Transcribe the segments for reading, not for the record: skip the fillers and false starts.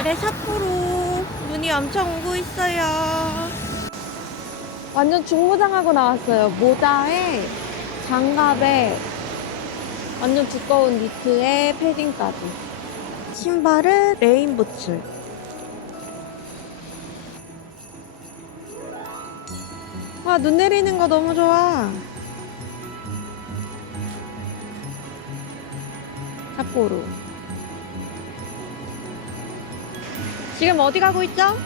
오늘의 삿포로 눈이 엄청 오고 있어요. 완전 중무장하고 나왔어요. 모자에 장갑에 완전 두꺼운 니트에 패딩까지. 신발은 레인부츠. 와, 눈 내리는 거 너무 좋아. 삿포로. 지금 어디 가고 있죠?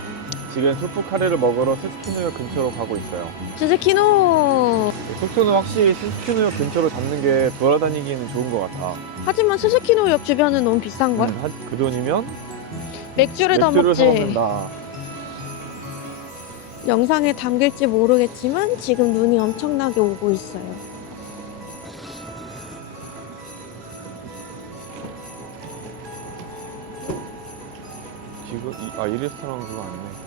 지금 수프 카레를 먹으러 스스키노역 근처로 가고 있어요. 스즈키노. 속초는 확실히 스스키노역 근처로 잡는 게 돌아다니기는 좋은 것 같아. 하지만 스즈키노역 주변은 너무 비싼걸? 그 돈이면 맥주를 더 맥주를 사 먹지. 먹는다. 영상에 담길지 모르겠지만 지금 눈이 엄청나게 오고 있어요. 지금 이 레스토랑 그거 아니네.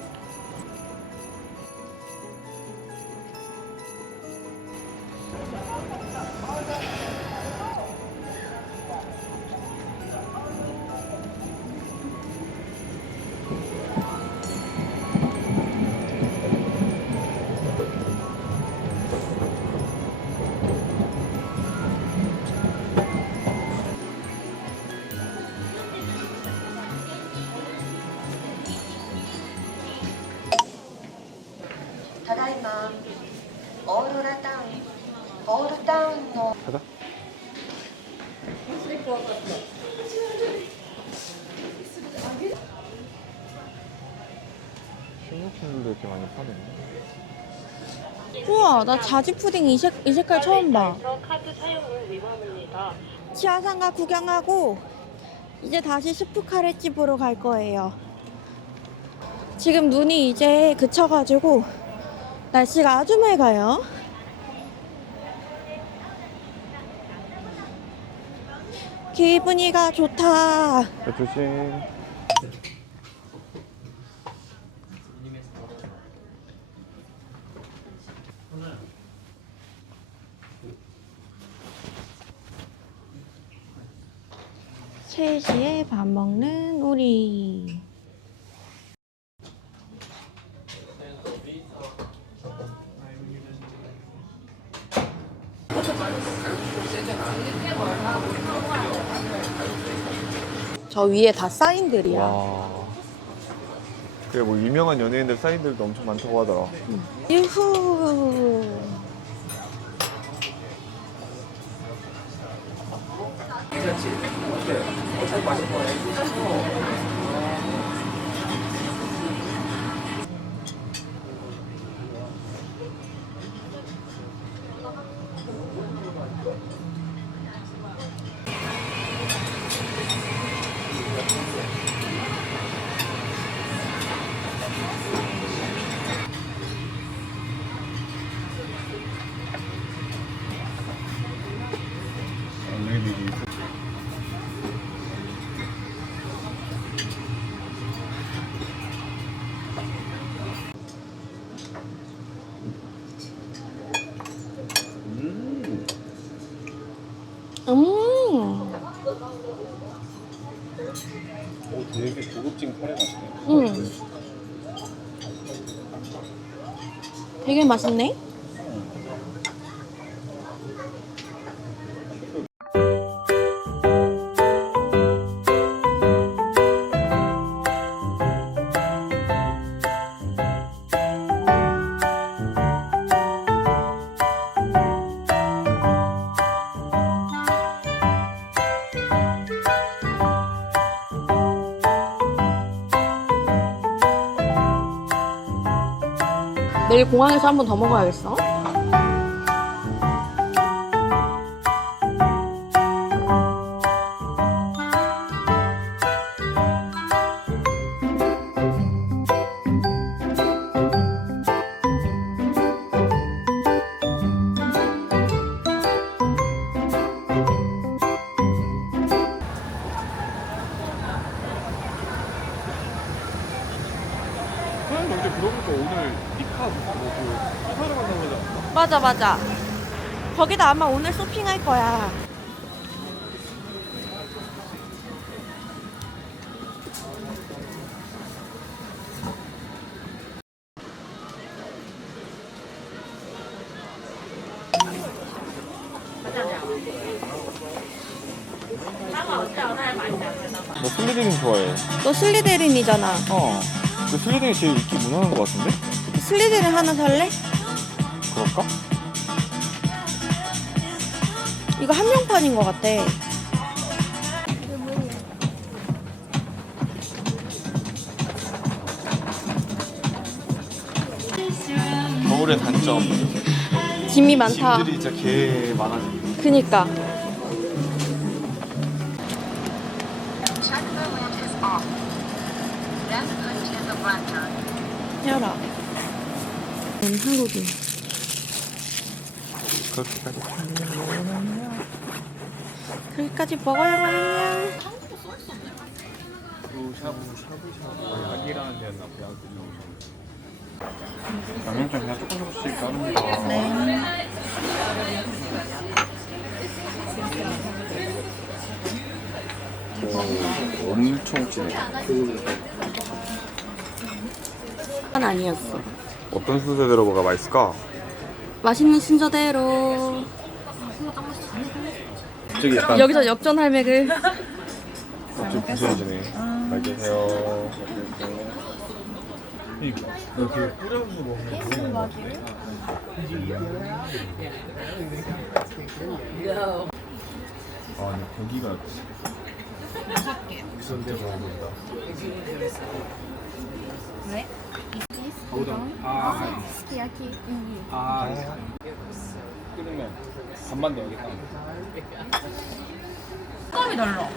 다다이마 오르라땅 오르땅 너 가자. 식료품들도 이렇게 많이 파네. 우와, 나 자지 푸딩 이 색깔 처음 봐. 카드 사용은 위반입니다. 치아상가 구경하고 이제 다시 스프카레 집으로 갈 거예요. 지금 눈이 이제 그쳐가지고 날씨가 아주 맑아요. 기분이가 좋다. 자, 조심. 3시에 밥 먹는 우리. 저 위에 다 사인들이야. 와. 그래 뭐 유명한 연예인들 사인들도 엄청 많다고 하더라. 유후. 오, 되게 고급진 카레 맛이네. 되게 맛있네. 내일 공항에서 한 번 더 먹어야겠어. 근데 그러니까 오늘 니카 그 이사를 만나는 거지 않나? 맞아, 맞아. 거기다 아마 오늘 쇼핑할 거야. 너 슬리드링 좋아해. 너 슬리데린이잖아. 그 슬리드링이 제일 인기 무난한 것 같은데? 슬리데린 하나 살래? 그럴까? 이거 한정판인 것 같아. 겨울의 단점. 짐이 많다. 짐들이 진짜 개 많아져. 그니까. Check the lid is off. Then put in the blender. 해라. 한국인. 그렇게까지 그렇게까지 먹어야만 하냐? 양념장 그냥 조금씩 따릅니다. 오, 엄청 진해. 건 아니었어. 어떤 순서대로 뭐가 맛있을까? 맛있는 순서대로. 갑자기 약간 여기서 역전 할맥을. 좀 부서지네. 말 계세요. 이렇게 뿌려서 먹는 게 너무 맛있네. 아, 근데 고기가 진짜 좋아 보인다. 스키야키. 끓으면 반만 넣어야겠다. 식감이 달라.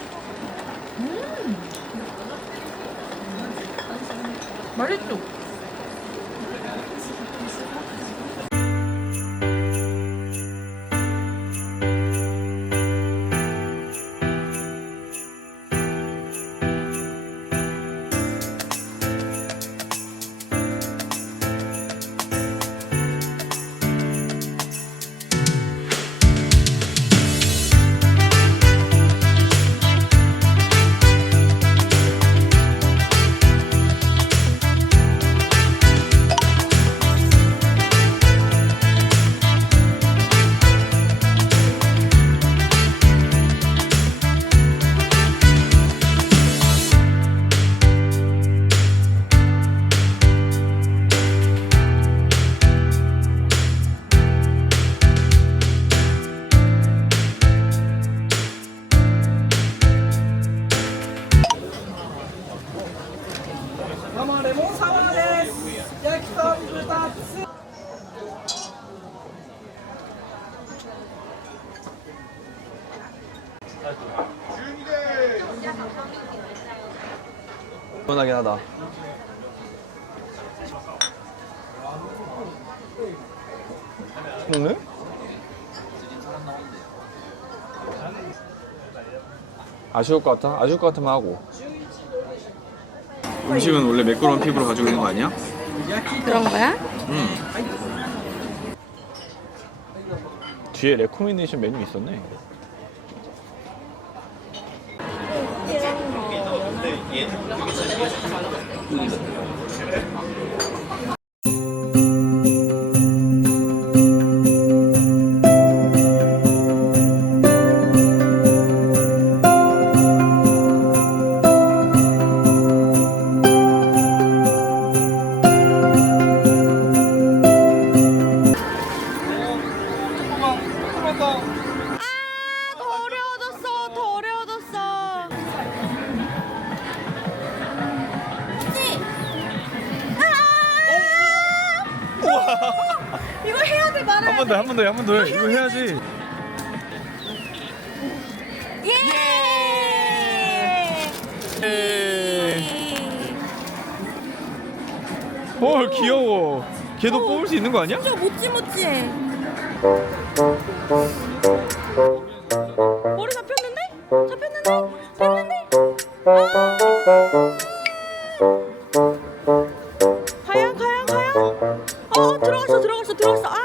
맛있죠? 시원하긴 하다. 먹네? 아쉬울 것 같아? 아쉬울 것 같으면 하고. 음식은 원래 매끄러운 피부를 가지고 있는 거 아니야? 그런 거야? 뒤에 레코멘데이션 메뉴 있었네. 더 어려워졌어. 더 어려워졌어. 그치? 이거 해야 돼, 말아야 돼. 한 번 더 해. 이거 해야지. 헐, 귀여워. 걔도 뽑을 수 있는 거 아니야? 진짜 모찌모찌해. 머리 잡혔는데? 잡혔는데? 과연? 들어갔어. 좋아.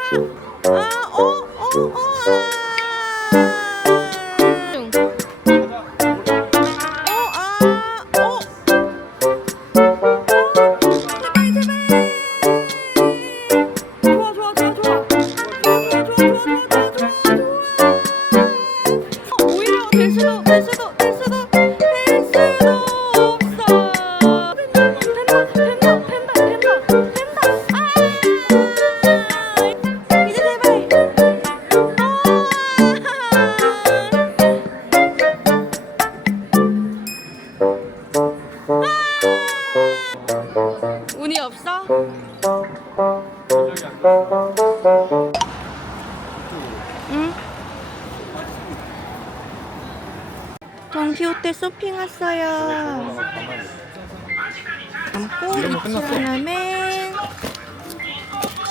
운이 없어? 응? 돈키호테 쇼핑 왔어요. 담고 이치라라멘,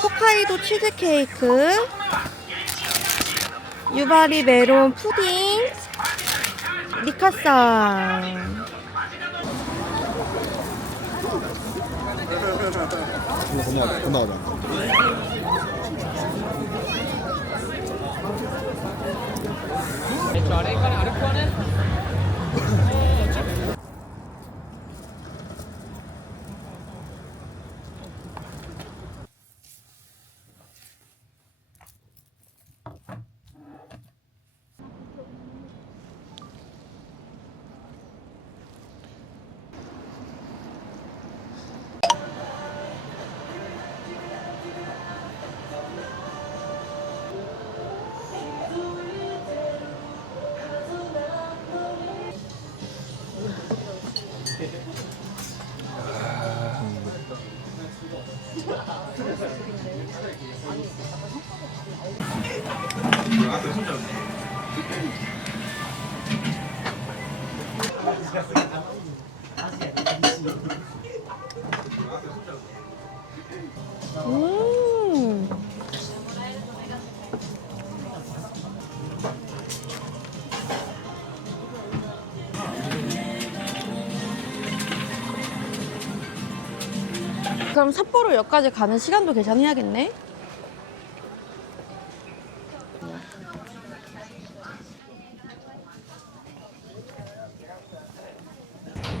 홋카이도 치즈케이크, 유바리 메론 푸딩, 미카상. 그럼 삿포로역까지 가는 시간도 계산해야겠네?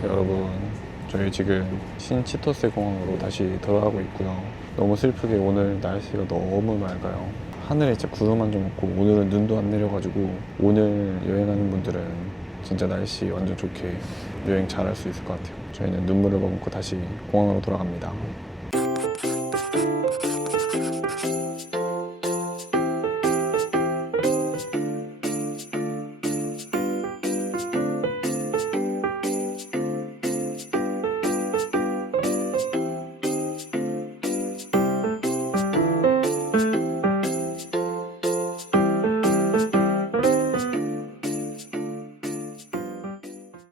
여러분, 저희 지금 신치토세 공항으로 다시 돌아가고 있고요. 너무 슬프게 오늘 날씨가 너무 맑아요. 하늘에 진짜 구름 한 점 없고 오늘은 눈도 안 내려가지고 오늘 여행하는 분들은 진짜 날씨 완전 좋게 여행 잘 할 수 있을 것 같아요. 저희는 눈물을 머금고 다시 공항으로 돌아갑니다.